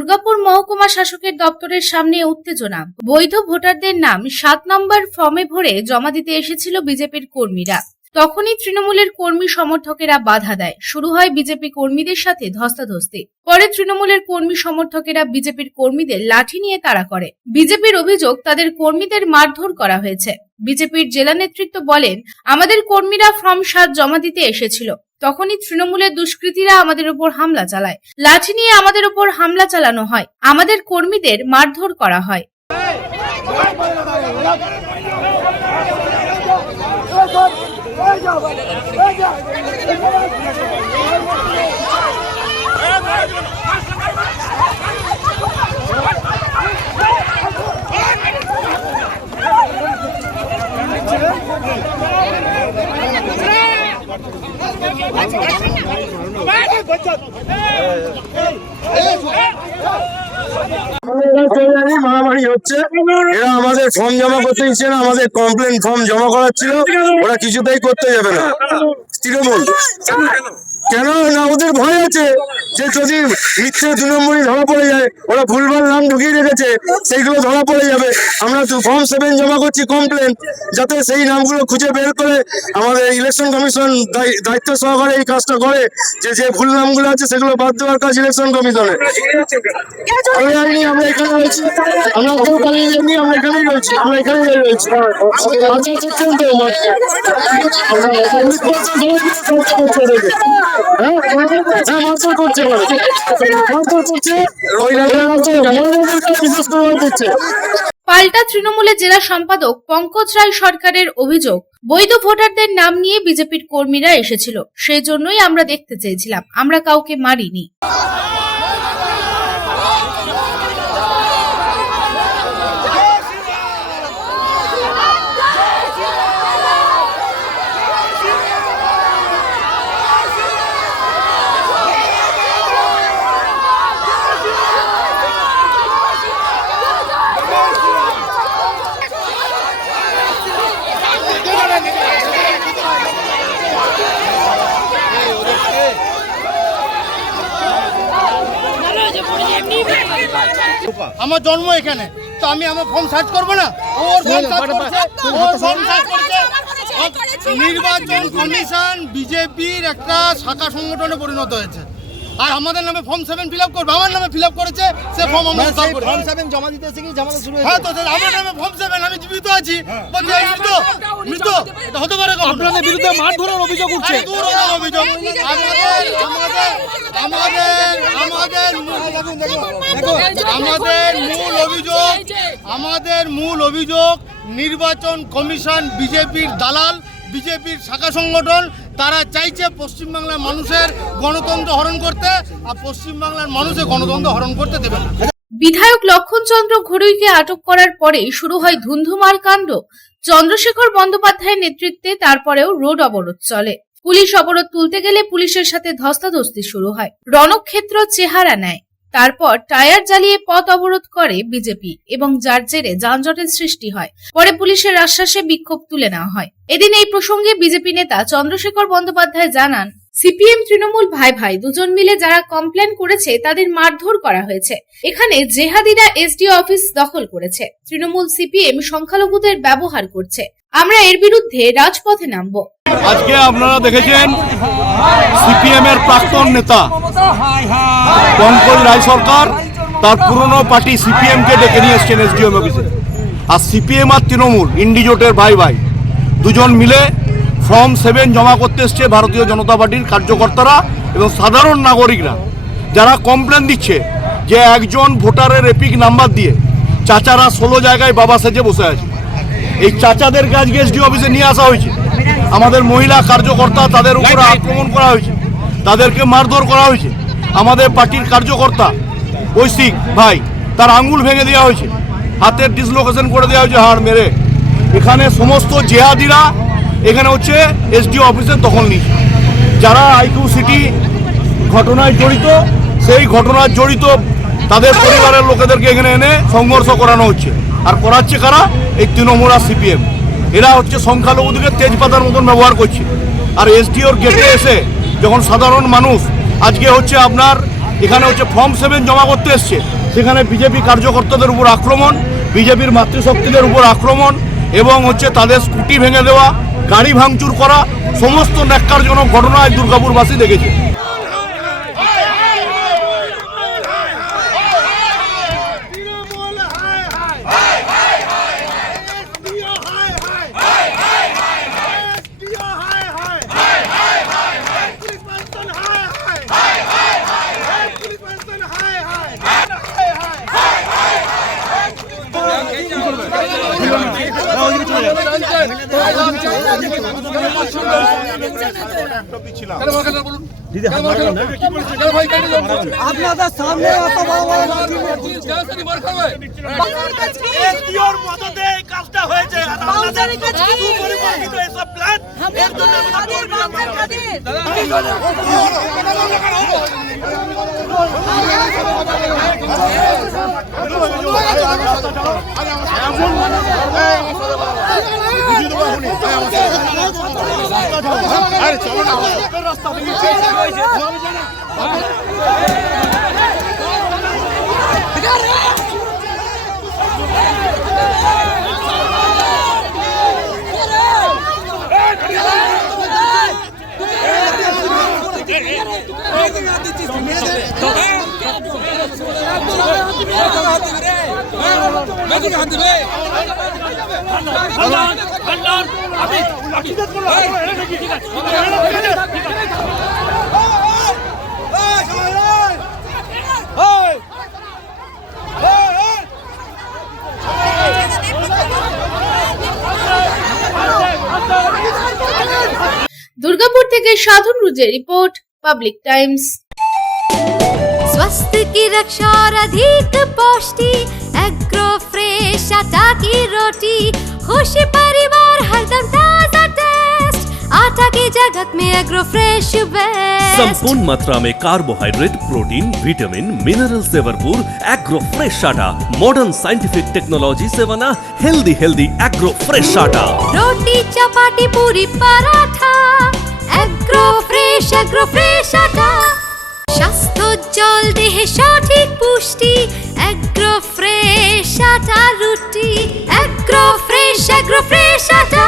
দুর্গাপুর মহকুমা শাসকের দপ্তরের সামনে উত্তেজনা। বৈধ ভোটারদের নাম সাত নম্বর ফর্মে ভরে জমা দিতে এসেছিল বিজেপির কর্মীরা। তখনই তৃণমূলের কর্মী সমর্থকেরা বাধা দেয়। শুরু হয় বিজেপি কর্মীদের সাথে ধস্তাধস্তি। পরে তৃণমূলের কর্মী সমর্থকেরা বিজেপির কর্মীদের লাঠি নিয়ে তাড়া করে। বিজেপির অভিযোগ, তাদের কর্মীদের মারধর করা হয়েছে। বিজেপির জেলা নেতৃত্ব বলেন, আমাদের কর্মীরা ফর্ম সাত জমা দিতে এসেছিল। তখনই তৃণমূলের দুষ্কৃতীরা আমাদের উপর হামলা চালায়। লাঠি নিয়ে আমাদের উপর হামলা চালানো হয়। আমাদের কর্মীদের মারধর করা হয়। কল্যাণী মারামারি হচ্ছে। এরা আমাদের ফর্ম জমা করতে দিচ্ছে না, আমাদের কমপ্লেন ফর্ম জমা করাচ্ছিল। ওরা কিছুতেই করতে যাবে না। তৃণমূল। কেন না, ওদের ভয় আছে যে যদি মিথ্যে দু নম্বরই ধরা পড়ে যায়, ওরা ভুলভাল নাম ঢুকিয়ে রেখেছে, সেইগুলো ধরা পড়ে যাবে। আমরা তো ফর্ম সেভেন জমা করছি কমপ্লেন যাতে সেই নামগুলো খুঁজে বের করে আমাদের ইলেকশন কমিশন দায়িত্ব সহকারে এই কাজটা করে, যে যে ভুল নামগুলো আছে, সেগুলো বাদ দেওয়ার কাজ ইলেকশন কমিশনের আমি জানি আমরা এখানে রয়েছি। আমরা কেউ পালিয়ে যাইনি, আমরা এখানেই রয়েছি, আমরা এখানেই রয়েছি। হ্যাঁ হ্যাঁ করছে দিচ্ছে। পাল্টা তৃণমূলের জেলা সম্পাদক পঙ্কজ রায় সরকারের অভিযোগ বৈধ ভোটারদের নাম নিয়ে বিজেপির কর্মীরা এসেছিল। সেই জন্যই আমরা দেখতে চেয়েছিলাম। আমরা কাউকে মারিনি। আমার জন্ম এখানে। তো আমি আমার ফর্ম সার্চ করব না? ওর ফর্ম সার্চ করছে ওর ফর্ম সার্চ করছে। নির্বাচন কমিশন বিজেপির একটা শাখা সংগঠনে পরিণত হয়েছে। আর আমাদের নামে ফর্ম সেভেন ফিল আপ করবে আমার নামে ফিল আপ করেছে সে ফর্ম আমরা ফর্ম সেভেন জমা দিতে এসে কি ঝামেলা শুরু হ্যাঁ তো আমার নামে ফর্ম সেভেন আমি জীবিত আছি মৃত মৃত এটা হতে পারে? আপনাদের বিরুদ্ধে মারধরের অভিযোগ উঠছে অভিযোগ। আমাদের আমাদের আমাদের আমাদের আমাদের মূল অভিযোগ আমাদের মূল অভিযোগ নির্বাচন কমিশন বিজেপির দালাল বিজেপির শাখা সংগঠন, তারা চাইছে পশ্চিমবাংলার মানুষের গণতন্ত্র হরণ করতে, আর পশ্চিমবাংলার মানুষের গণতন্ত্র হরণ করতে দেবে বিধায়ক লক্ষণচন্দ্র ঘড়ুইকে আটক করার পরেই শুরু হয় ধুন্ধুমার কাণ্ড। চন্দ্রশেখর বন্দ্যোপাধ্যায়ের নেতৃত্বে তারপরেও রোড অবরোধ চলে। পুলিশ অবরোধ তুলতে গেলে পুলিশের সাথে ধস্তাধস্তি শুরু হয়। রণক্ষেত্র চেহারা নেয়। তারপর টায়ার জ্বালিয়ে পথ অবরোধ করে বিজেপি এবং যার জেরে যানজটের সৃষ্টি হয়, পরে পুলিশের আশ্বাসে বিক্ষোভ তুলে নেওয়া হয়। এদিন এই প্রসঙ্গে বিজেপি নেতা চন্দ্রশেখর বন্দ্যোপাধ্যায় জানান, সিপিএম তৃণমূল ভাই ভাই দুজন মিলে যারা কমপ্লেন করেছে তাদের মারধর করা হয়েছে। এখানে জেহাদিরা এসডিও অফিস দখল করেছে। তৃণমূল সিপিএম সংখ্যালঘুদের ব্যবহার করছে। আমরা এর বিরুদ্ধে রাজপথে নামবো। আজকে আপনারা দেখেছেন সিপিএম এর প্রাক্তন নেতা পঙ্কজ রায় সরকার, তার পুরনো পার্টি সিপিএম কে ডেকে নিয়ে এসছেন এসডিএম অফিসে। আর সিপিএম আর তৃণমূল ইন্ডিজোটের ভাই ভাই, দুজন মিলে ফর্ম সেভেন জমা করতে এসছে ভারতীয় জনতা পার্টির কার্যকর্তারা এবং সাধারণ নাগরিকরা, যারা কমপ্লেন দিচ্ছে যে একজন ভোটারের এপিক নাম্বার দিয়ে চাচারা ষোলো জায়গায় বাবা সেজে বসে আছে। এই চাচাদেরকে আজকে এসডি অফিসে নিয়ে আসা হয়েছে। আমাদের মহিলা কার্যকর্তা তাদের উপরে আক্রমণ করা হয়েছে। তাদেরকে মারধর করা হয়েছে। আমাদের পার্টির কার্যকর্তা ঐশিক ভাই তার আঙ্গুল ভেঙে দেওয়া হয়েছে। হাতের ডিসলোকেশন করে দেওয়া হয়েছে হাড় মেরে। এখানে সমস্ত জেহাদিরা এখানে হচ্ছে এসডিও অফিসের দখল নিয়েছে। যারা আইকিউ সিটি ঘটনায় জড়িত সেই ঘটনায় জড়িত তাদের পরিবারের লোকেদেরকে এখানে এনে সংঘর্ষ করানো হচ্ছে। আর করাচ্ছে কারা? এই তৃণমূল আর সিপিএম এরা হচ্ছে সংখ্যালঘুদেরকে তেজপাতার মতন ব্যবহার করছে। আর এসডিওর গেটে এসে যখন সাধারণ মানুষ আজকে হচ্ছে আপনার এখানে হচ্ছে ফর্ম সেভেন জমা করতে এসছে, সেখানে বিজেপি কার্যকর্তাদের উপর আক্রমণ, বিজেপির মাতৃশক্তিদের উপর আক্রমণ এবং হচ্ছে তাদের স্কুটি ভেঙে দেওয়া, গাড়ি ভাঙচুর করা, সমস্ত ন্যাক্কারজনক ঘটনা দুর্গাপুরবাসী দেখেছে। ছিলাম আপনাদের সামনে এত বড় বড় এসডিওর মদতে এই কাজটা হয়েছে আর আপনাদের সুপরিকল্পিত এসব প্ল্যান এর জন্য আমাদের ভোট দিলাম না। আপনি আপনি দুর্গাপুর থেকে সাধন রুজের রিপোর্ট পাবলিক টাইমস स्वास्थ्य की रक्षा और अधिक पौष्टि एग्रो फ्रेश आटा की रोटी खुशी परिवार हरदम ताजा टेस्ट आटा की जगत में एग्रो फ्रेश बेस्ट संपूर्ण मात्रा में कार्बोहाइड्रेट प्रोटीन विटामिन मिनरल से भरपूर एग्रो फ्रेश आटा मॉडर्न साइंटिफिक टेक्नोलॉजी से बना हेल्दी हेल्दी एग्रो फ्रेश आटा रोटी chapati puri paratha agro fresh agro fresh আটা স্বাস্থ্য জল দেহে সঠিক পুষ্টি অ্যাগ্রো ফ্রেশ আটা রুটি অ্যাগ্রো ফ্রেশ অ্যাগ্রো ফ্রেশ আটা।